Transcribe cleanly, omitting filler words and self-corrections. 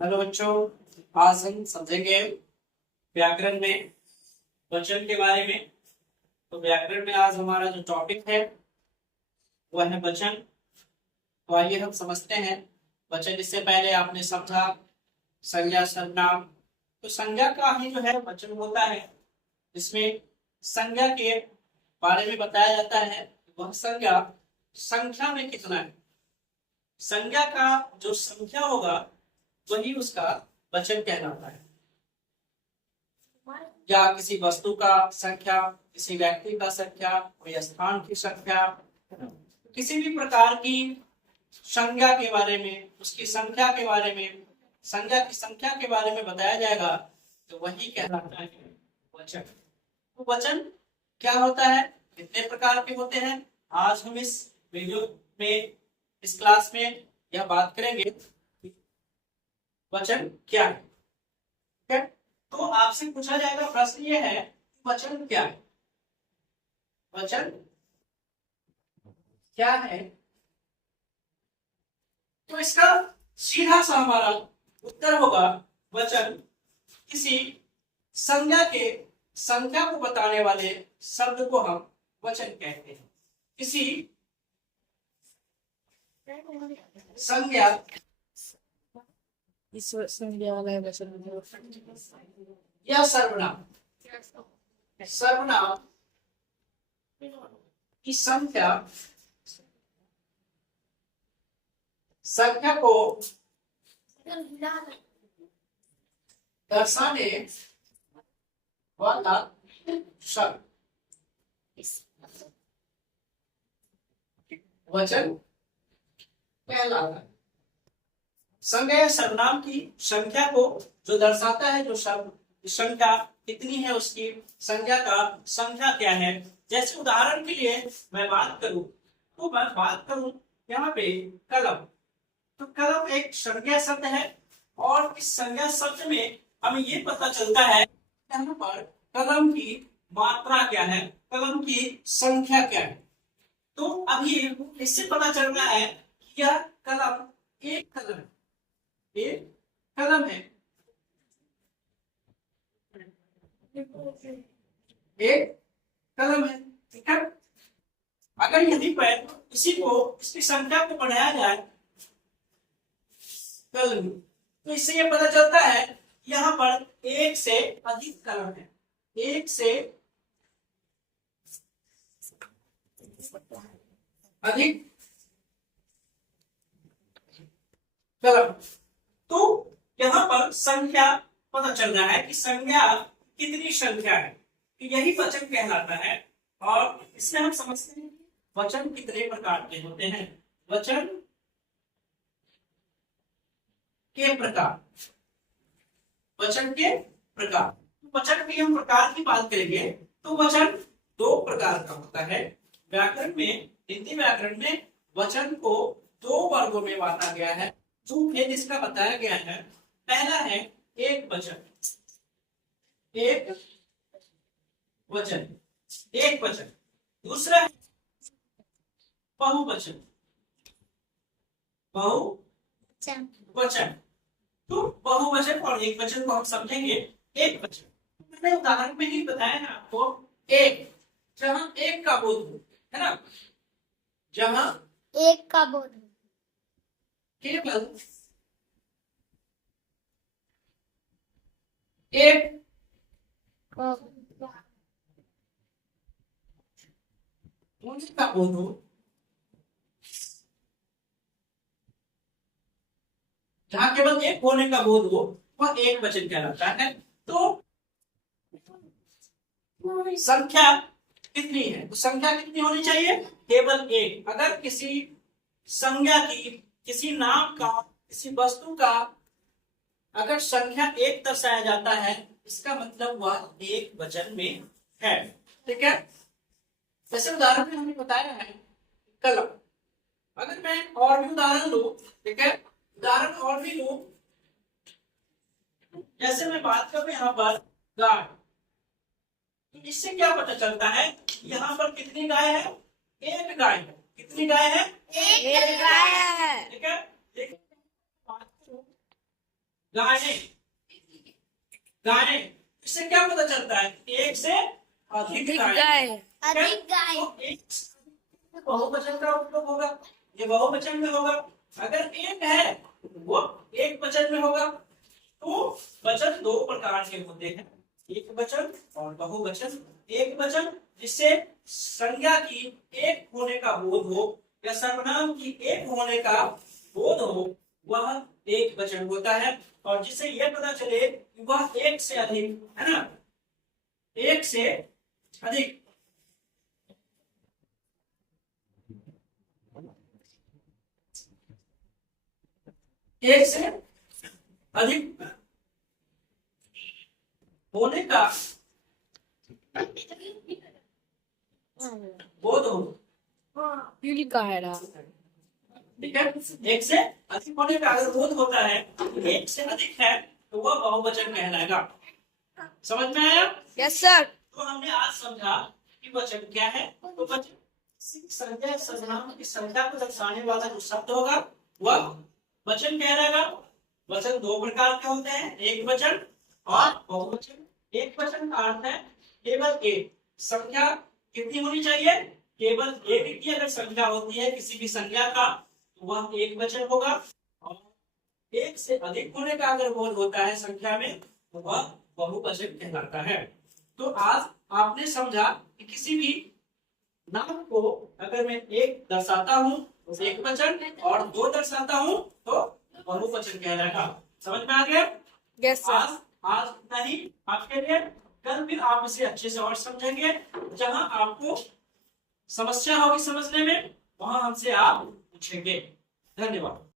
Hello बच्चों, आज हम समझेंगे व्याकरण में वचन के बारे में। तो व्याकरण में आज हमारा जो टॉपिक है वह है वचन। तो आइए हम समझते हैं वचन। इससे पहले आपने समझा संज्ञा सर्वनाम। तो संज्ञा का ही जो है वचन होता है, इसमें संज्ञा के बारे में बताया जाता है। वह संज्ञा संख्या में कितना है, संज्ञा का जो संख्या होगा वही उसका वचन कहलाता है। या किसी वस्तु का संख्या, किसी व्यक्ति का संख्या, कोई स्थान की संख्या, किसी भी प्रकार की संज्ञा के बारे में, उसकी संख्या के बारे में, संज्ञा की संख्या के बारे में बताया जाएगा तो वही कहलाता है वचन। तो वचन क्या होता है, कितने प्रकार के होते हैं, आज हम इस वीडियो में, इस क्लास में यह बात करेंगे वचन क्या है। ठीक है, तो आपसे पूछा जाएगा, प्रश्न ये है वचन क्या है, वचन क्या है। तो इसका सीधा सा हमारा उत्तर होगा वचन किसी संज्ञा के संख्या को बताने वाले शब्द को हम वचन कहते हैं। किसी संज्ञा या सर्वनाम, सर्वनाम की संख्या, संख्या को दर्शाने वाला शब्द वचन कहलाता है। संज्ञा या सर्वनाम की संख्या को जो दर्शाता है, जो शब्द संख्या कितनी है, उसकी संज्ञा का संख्या क्या है। जैसे उदाहरण के लिए मैं बात करूं, तो मैं बात करूं यहाँ पे कलम। तो कलम एक संज्ञा शब्द है और इस संज्ञा शब्द में हमें ये पता चलता है यहाँ पर कलम की मात्रा क्या है, कलम की संख्या क्या है। तो अभी इससे पता चल रहा है कि यह कलम एक कलम है, एक कलम है, एक कलम है। ठीक है, अगर यदि पर इसी को, इसकी संख्या को बढ़ाया जाए कलम, तो इससे यह पता चलता है यहाँ पर एक से अधिक कलम है, एक से अधिक कलम। तो यहाँ पर संख्या पता चल रहा है कि संज्ञा कितनी संख्या है, तो यही वचन कहलाता है। और इसमें हम समझते हैं वचन कितने प्रकार के होते हैं। वचन के प्रकार, वचन के प्रकार, वचन के हम प्रकार की बात करेंगे तो वचन दो प्रकार का होता है। व्याकरण में, हिंदी व्याकरण में वचन को दो वर्गों में बांटा गया है, जो है जिसका बताया गया है। पहला है एक वचन, एक वचन, एक वचन। दूसरा है बहुवचन, बहुवचन। तो बहुवचन और एक वचन को हम समझेंगे। एक वचन मैंने उदाहरण में ही बताया है आपको, एक, जहां एक का बोध हो, है ना, जहां एक का बोध केवल एक होने का बोध हो, जहां केवल एक होने का बोध हो, वह एक वचन कहलाता है। तो संख्या कितनी है, तो संख्या कितनी होनी चाहिए, केवल एक। अगर किसी संज्ञा की, किसी नाम का, किसी वस्तु का अगर संख्या एक दर्शाया जाता है, इसका मतलब वह एक वचन में है। ठीक है, जैसे उदाहरण में हमने बताया है कलम। अगर मैं और भी उदाहरण लूं, ठीक है, उदाहरण और भी लूं, जैसे मैं बात करूं यहाँ पर गाय, तो इससे क्या पता चलता है, यहाँ पर कितनी गाय है, एक गाय है। कितनी गाय है, एक गाय है। ठीक है। गायें, गायें। इससे क्या पता चलता है? एक से अधिक गायें। अधिक गाय। तो एक से बहुवचन का उपयोग होगा, ये बहुवचन में होगा। अगर एक है वो एक वचन में होगा। तो वचन दो प्रकार के होते हैं, एक वचन और बहुवचन। एक वचन जिससे संज्ञा की एक होने का बोध हो या सर्वनाम की एक होने का बोध हो, वह एक वचन होता है। और जिससे यह पता चले कि वह एक से अधिक है ना, एक से अधिक। एक से अधिक होने का बोध हो, लिखा है ना। ठीक है। एक से अधिक होने का अगर बोध होता है, एक से अधिक है, तो वह बहुवचन कहलाएगा। समझ में आया? Yes sir. तो हमने आज समझा कि वचन क्या है। तो वचन संज्ञा सर्वनाम की संख्या को दर्शाने वाला जो शब्द होगा वह वचन कहलाएगा। वचन दो प्रकार के होते हैं, एक वचन और बहुवचन। एक वचन का अर्थ है केवल एक। संख्या कितनी होनी चाहिए? केवल एक की अगर संख्या होती है किसी भी संख्या का, तो वह एक वचन होगा। और एक से अधिक होने का अगर बोध होता है संख्या में, तो वह बहुवचन कहलाता है। तो आज आपने समझा कि किसी भी नाम को अगर मैं एक दर्शाता हूँ तो एक वचन, और दो दर्शाता हूँ तो बहुवचन कहलाएगा। समझ में आ गया? Yes sir. आज इतना ही आपके लिए। कल फिर आप इसे अच्छे से और समझेंगे। जहां आपको समस्या होगी समझने में, वहां हमसे आप पूछेंगे। धन्यवाद।